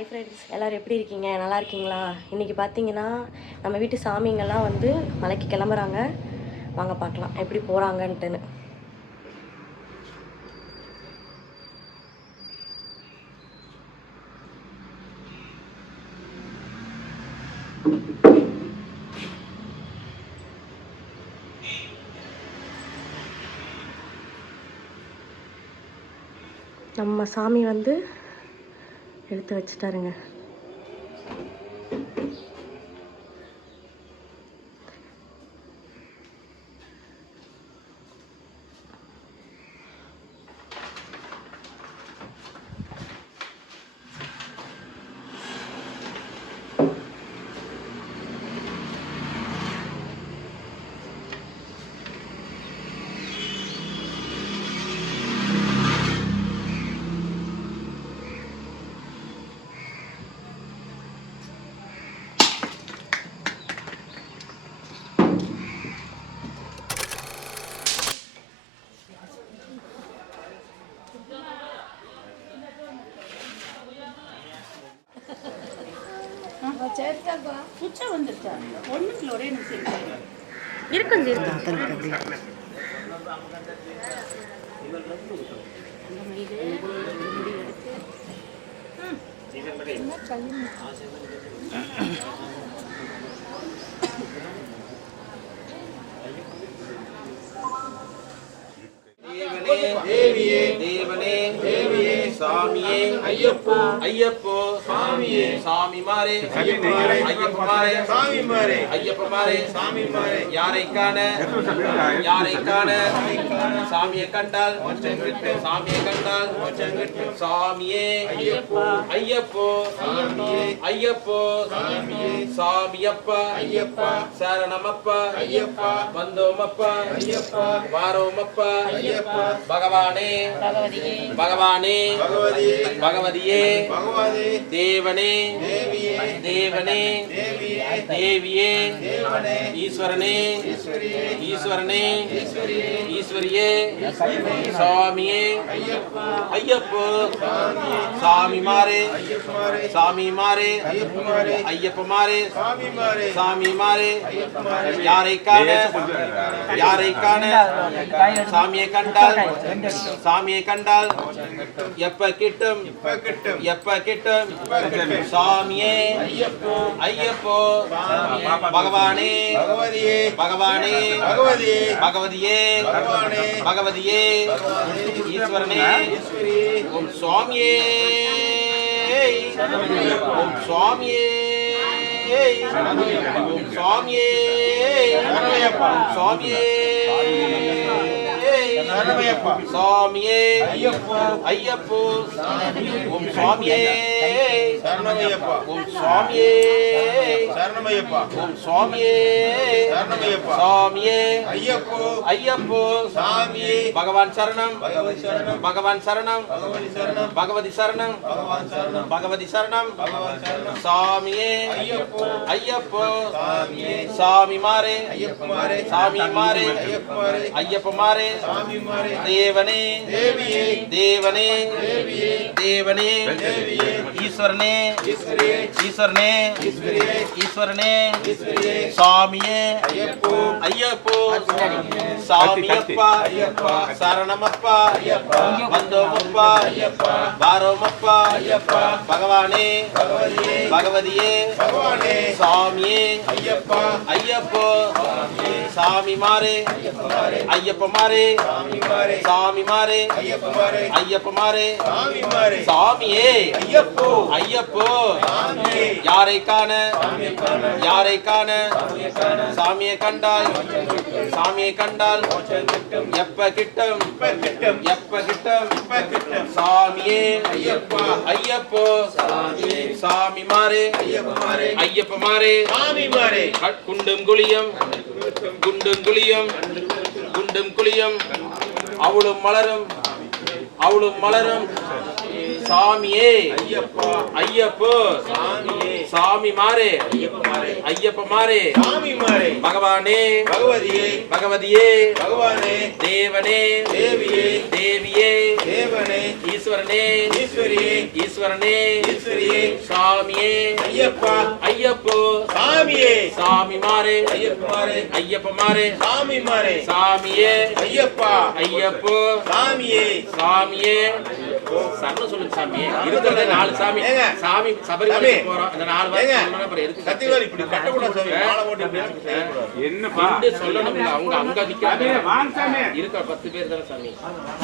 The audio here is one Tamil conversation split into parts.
ஹாய் ஃப்ரெண்ட்ஸ் எல்லோரும் எப்படி இருக்கீங்க? நல்லா இருக்கீங்களா? இன்றைக்கி பார்த்தீங்கன்னா நம்ம வீட்டு சாமிங்கெல்லாம் வந்து மலைக்கு கிளம்புறாங்க. வாங்க பார்க்கலாம் எப்படி போகிறாங்கன்ட்டுன்னு நம்ம சாமி வந்து எடுத்து வச்சுட்டாருங்க. வந்துருச்சா ஒண்ணுக்குள்ள ஒரே நிமிஷம் இருக்கு. இருக்கும் இருக்கு தேவனே தேவியே தேவனே தேவியே சாமியே ஐயப்போ ஐயப்போ. சாமியே சாமி மாறே ஐயப்ப மாறே சாமி மாறே ஐயப்ப மாறே சாமி மாறே யாரை காண யாரை காண சாமியை கண்டால் சாமியை கண்டால் சாமியே ஐயப்போ. ஐயப்போ சாமியே. ஐயப்போ சாமியே. சாமியப்பா ஐயப்பா. சரணமப்பா ஐயப்பா. வந்தோமப்பா ஐயப்பா. வாரோமப்பா ஐயப்பா. பகவானே பகவானே பகவதியே. பகவதியே. பகவதி தேவனே தேவியே தேவனே தேவியே தேவியே தேவனே ஈஸ்வரனே ஈஸ்வரியே ஈஸ்வரனே ஈஸ்வரியே ஈஸ்வரியே சுவாமியே ஐயப்பா ஐயப்போ சாமி மாறே சாமி மாறே ஐயப்ப மாறே சாமி மாறே யாரை காண யாரை காண சாமியை கண்டால் சாமியை கண்டால் எப்ப கிட்டும் எப்ப கிட்டும் சாமியே ஐயப்போ பகவானே பகவதியே பகவானே பகவதியே பகவதியே பகவதியே ஈஸ்வரனே ஓம் சுவாமியே ஓம் சுவாமியே ஓம் சுவாமியே ஓம் சுவாமியே சுவாமியே ஐயப்போ. ஐயப்போ. ஓம் சுவாமியே ஓம் சுவாமியே ஓம் சுவாமியே சுவாமியே ஐயப்போ. ஐயப்போ. சாமியே. பகவான் சரணம். பகவான் சரணம். பகவதி சரணம். பகவதி சரணம். சாமியே. ஐயப்போ. ஐயப்போ. சாமி மாறே சாமி மாறே ஐயப்ப மாறே தேவனே தேவியே தேவனே தேவனே ஈஸ்வரனே ஈஸ்வரனே ஈஸ்வரனே சாமியே. ஐயப்போ. ஐயப்போ. சாமியப்பா ஐயப்பா. சரணமப்பா ஐயப்பா. வந்தோமப்பா ஐயப்பா. வாரோமப்பா ஐயப்பா. பகவானே. பகவதியே. பகவதியே. பகவானே. சாமியே. ஐயப்பா. ஐயப்போ. சாமி மாறே ஐயப்ப மாறே சாமி மாறே ஐயப்ப மாறே சாமியே. ஐயப்போ. ஐயப்போ. யாரை காண? யாரை காண? சாமியை கண்டால். சாமியை கண்டால் எப்ப கிட்டம்? எப்ப கிட்டம்? சாமியே ஐயப்பா ஐயப்போ. சாமி மாறே ஐயப்ப மாறே. குண்டும் குளியம் குண்டும் குளியம் குண்டும் குளியம் அவளும் மலரும் அவளும் மலரும். சாமியே. ஐயப்பா. ஐயப்போ. சாமி மாறே ஐயப்ப மாறே பகவானே. பகவதியே. பகவதியே. பகவானே. தேவனே. தேவியே. தேவியே. தேவனே. ஈஸ்வரனே. ஈஸ்வரியே. ஈஸ்வரனே. ஈஸ்வரியே. சாமியே. ஐயப்பா. ஐயப்போ. சாமியே. சாமி மாறே ஐயப்பமாரே. ஐயப்ப மாறே சாமி மாறே சாமியே. ஐயப்பா. ஐயப்போ. சாமியே. சாமியே. சரணம் சொல்லுங்க சாமி. இருக்கிறதே நாலு சாமி. சாமி சபரிமலை சாமி. போறோம். அந்த நாலு ஏங்க. வாரம் சொல்லணும் அப்புறம் எதுக்கு சத்தியவாதி இப்படி கட்டக்கூடாது சாமி. மாலை போட்டு இப்படி எல்லாம் செய்யக்கூடாது. என்னப்பா சொல்லணும்ல. அவங்க அங்க நிக்கிறாங்க. இருக்க பத்து பேர் தானே சாமி?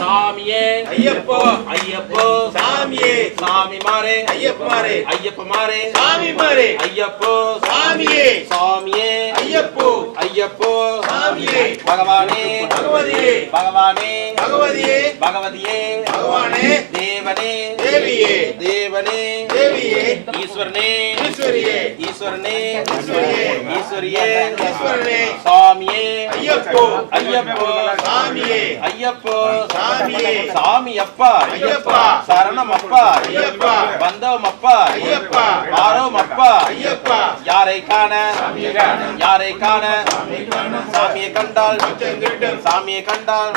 சாமியே. ஐயப்போ. ஐயப்போ. சாமியே. சாமி மாறே. ஐயப்பமாரே ஐயப்ப மாறே. சாமி மாறே. ஐயப்போ. சாமியே. சாமியே. ஐயப்போ. ஐயப்போ. சாமியே. பகவானே. பகவதியே. பகவானே. பகவதியே. பகவதியே. பகவானே. தேவனே. தேவியே. தேவனே. தேவியே. ஈஸ்வரனே. ஈஸ்வரியே. ஈஸ்வரனே. ஈஸ்வரியே. ஈஸ்வரியே. ஈஸ்வரனே. சாமியே. ஐயப்போ. ஐயப்போ. சாமியே. ஐயப்போ. சாமியே. சாமி அப்பா ஐயப்பா. சரணம் அப்பா ஐயப்பா. வந்தோம் அப்பா ஐயப்பா. வாரோம் அப்பா ஐயப்பா. யாரை காண? யாரை காண? சாமியை கண்டால் சாமியை கண்டால்.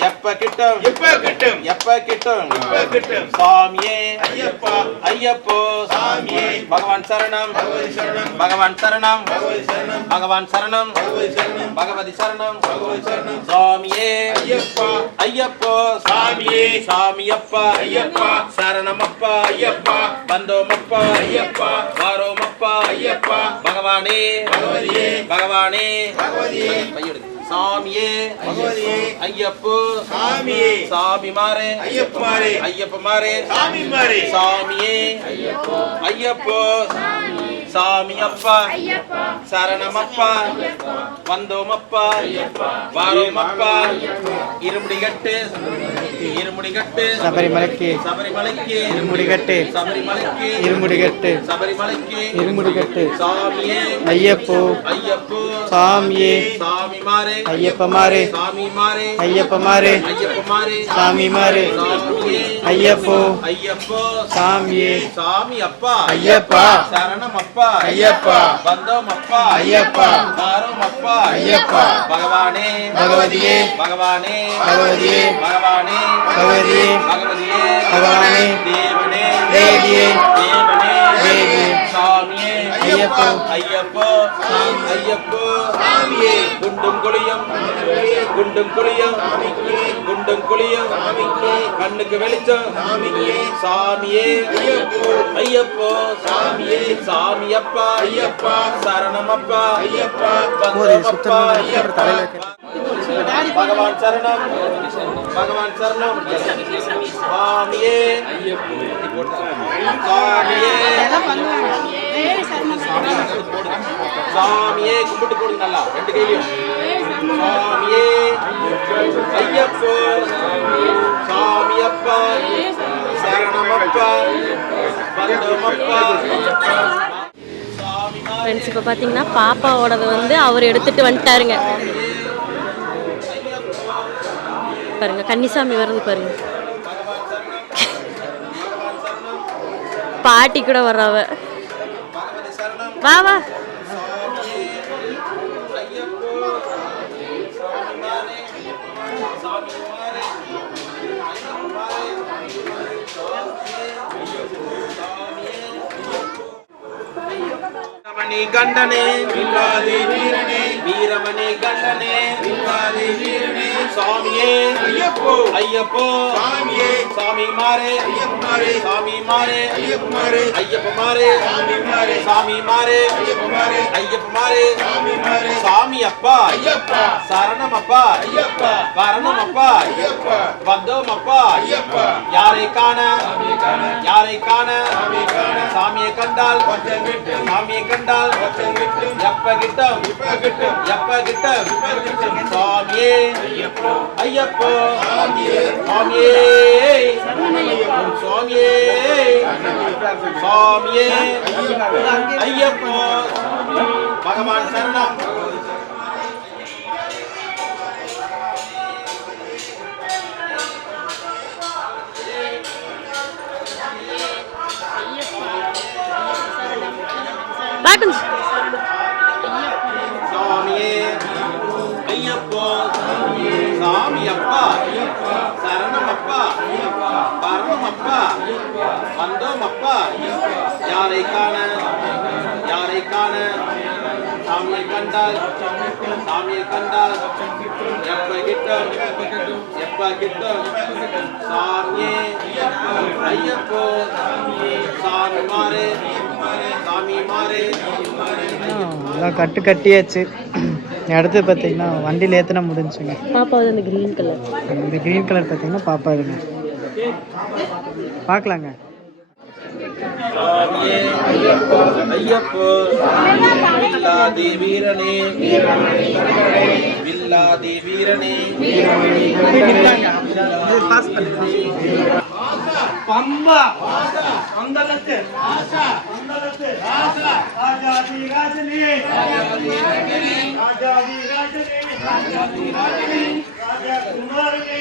எப்ப கிட்டும் எப்ப கிட்டும் எப்ப கிட்டும் எப்ப கிட்டும் சாமியே. ஐயப்பா. ஐயப்போ சாமியே. பகவான் சரணம். பகவான் சரணம். பகவான் சரணம். பகவதி சரணம். சாமியே. ஐயப்பா. ஐயப்போ சாமியே. சாமியப்பா. ஐயப்பா. சரணமப்பா. ஐயப்பா. வந்தோமப்பா. ஐயப்பா. வாரோமப்பா. ஐயப்பா. பகவானே. பகவானே. பகவதியே. கையெடு சாமியே பகவதியே ஐயப்போ சாமியே சாமி மாறே ஐயப்பமாரே ஐயப்ப மாறே சாமி மாறே சாமியே ஐயப்போ சாமி அப்பா சரணமப்பா. வந்தோமப்பா. வாரோமப்பா. இருமுடி கட்டு இருமுடி கட்டு சபரிமலைக்கு. சபரிமலைக்கு. இருமுடிகட்டு. சபரிமலைக்கு. இருமுடிகட்டு. சபரிமலைக்கு. இருமுடிகட்டு. சாமியே. ஐயப்போ. ஐயப்போ. சாமியே. சாமி மாறே ஐயப்பமாரே. சாமி மாறே ஐயப்பமாரே. ஐயப்ப மாறே சாமி மாறே சாமியே. ஐயப்போ. ஐயப்போ. சாமியே. சாமி அப்பா ஐயப்பா. சரணம் அப்பா ஐயப்பா. வந்தோம் அப்பா ஐயப்பா. வாரோம் அப்பா ஐயப்பா. பகவானே. பகவதியே. பகவானே. பகவதியே. பகவானே. பகவதியே. பகவதியே. பகவானே. தேவனே. தேவியே. தேவனே. தேவியே. சாமியே. ஐயப்போ. ஐயப்போ. ஐயப்போ சாமியே குண்டும் குழியும் குண்டும் குழியும் குண்டும் குழியும். கண்ணுக்கு வெளிச்சம் சாமியே. ஐயப்போ ஐயப்போ சாமியே. சாமியப்பா ஐயப்பா. சரணமப்பா ஐயப்பா. வந்தோமப்பா ஐயப்பா. பகவான் சரணம் பகவான் சரணம். சுவாமியே சுவாமியே சாமியே கும்பிட்டு போடுங்க நல்லா. ரெண்டு கையிலையும். சாமியே. ஐயப்போ. சாமியப்பா. சரணமப்பா. பந்தமப்பா. ஃப்ரெண்ட்ஸ் இப்போ பார்த்தீங்கன்னா பாப்பாவோடது வந்து அவர் எடுத்துட்டு வந்துட்டாருங்க. பாருங்க கன்னிசாமி வருது பாருங்க. பாட்டி கூட வர்றாவ வா வா. வீரமணி கண்டனே. வீராதி வீரனே. வீரமணி கண்டனே. வீராதி வீரனே. சாமியே. ஐயப்போ. ஐயப்போ. சாமியே. சாமி மாறே ஐயப்பமாரே. சாமி மாறே ஐயப்பமாரே. ஐயப்ப மாறே சாமி மாறே சாமி மாறே ஐயப்பமாரே. ஐயப்ப மாறே சாமி மாறே சாமி அப்பா ஐயப்பா. சரணம் அப்பா ஐயப்பா. வரணம் அப்பா ஐயப்பா. வந்தோம் அப்பா ஐயப்பா. யாரை காண? யாரை காண காண. சாமியை கண்டால் மோட்சம் விட்டு சாமியை கண்டால் மோட்சம் விட்டு எப்ப கிட்டும் எப்ப கிட்டும் எப்ப கிட்டும் எப்ப கிட்டும் சாமியே ஐயப்போ ஐயப்போ சாமியே சாமியே உன் சாமியே ஐயப்போ பகவான் சரணம் யாரை காண? யாரை காண? சாமியை கண்டால் சாமியை கண்டால். எப்ப கிட்டம்? எப்ப கிட்டம்? சாமியே. ஐயப்போ. சாமி மாறு. எல்லாம் கட்டு கட்டியாச்சு. அடுத்து பார்த்தீங்கன்னா வண்டியில் ஏற்றினா முடிஞ்சுங்க. பாப்பா வந்து அந்த கிரீன் கலர் இந்த க்ரீன் கலர் பார்த்தீங்கன்னா பாப்பா இதுங்க பார்க்கலாங்க. சாமியே ஐயப்போ வில்லாதி வீரனே வில்லாதி வீரனே பம்பா பந்தலத்து பந்தலத்து ராஜாதி ராஜனே ராஜாதி ராஜனே ராஜா குமாரனே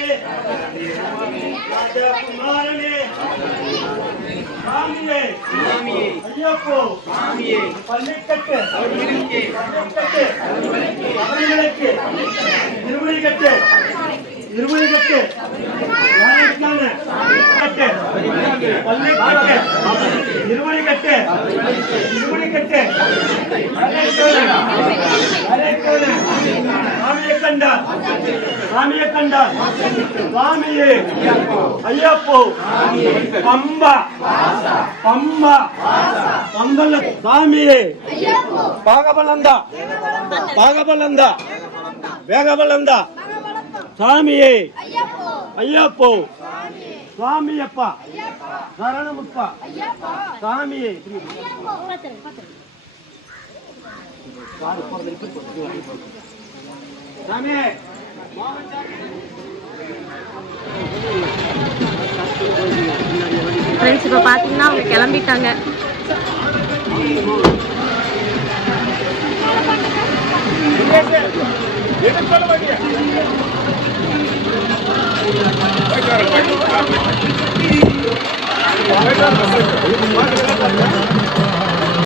ராஜா குமாரனே சாமியே ஐயப்போ பள்ளிக்கட்டு பள்ளிக்கட்டு அவர்களுக்கு திருமணிக்கட்டு திருமணிக்கட்டு வாழைக்கான கட்டு பள்ளிக்கட்டு திருமணிக்கட்டு திருமணிக்கட்டு சாமியை கண்டா சாமியை கண்டா சாமியே ஐயப்போ. பம்பா. பம்பா. பந்தல சாமியே. பாகபலந்தா. பாகபலந்தா. வேகபலந்தா. சாமியே. ஐயப்போ. சுவாமியப்பா. சரணமுப்பா. சாமியே. சாமியே ஃப்ரெண்ட்ஸ் இப்போ பார்த்தீங்கன்னா அவங்க கிளம்பிட்டாங்க. Thank you.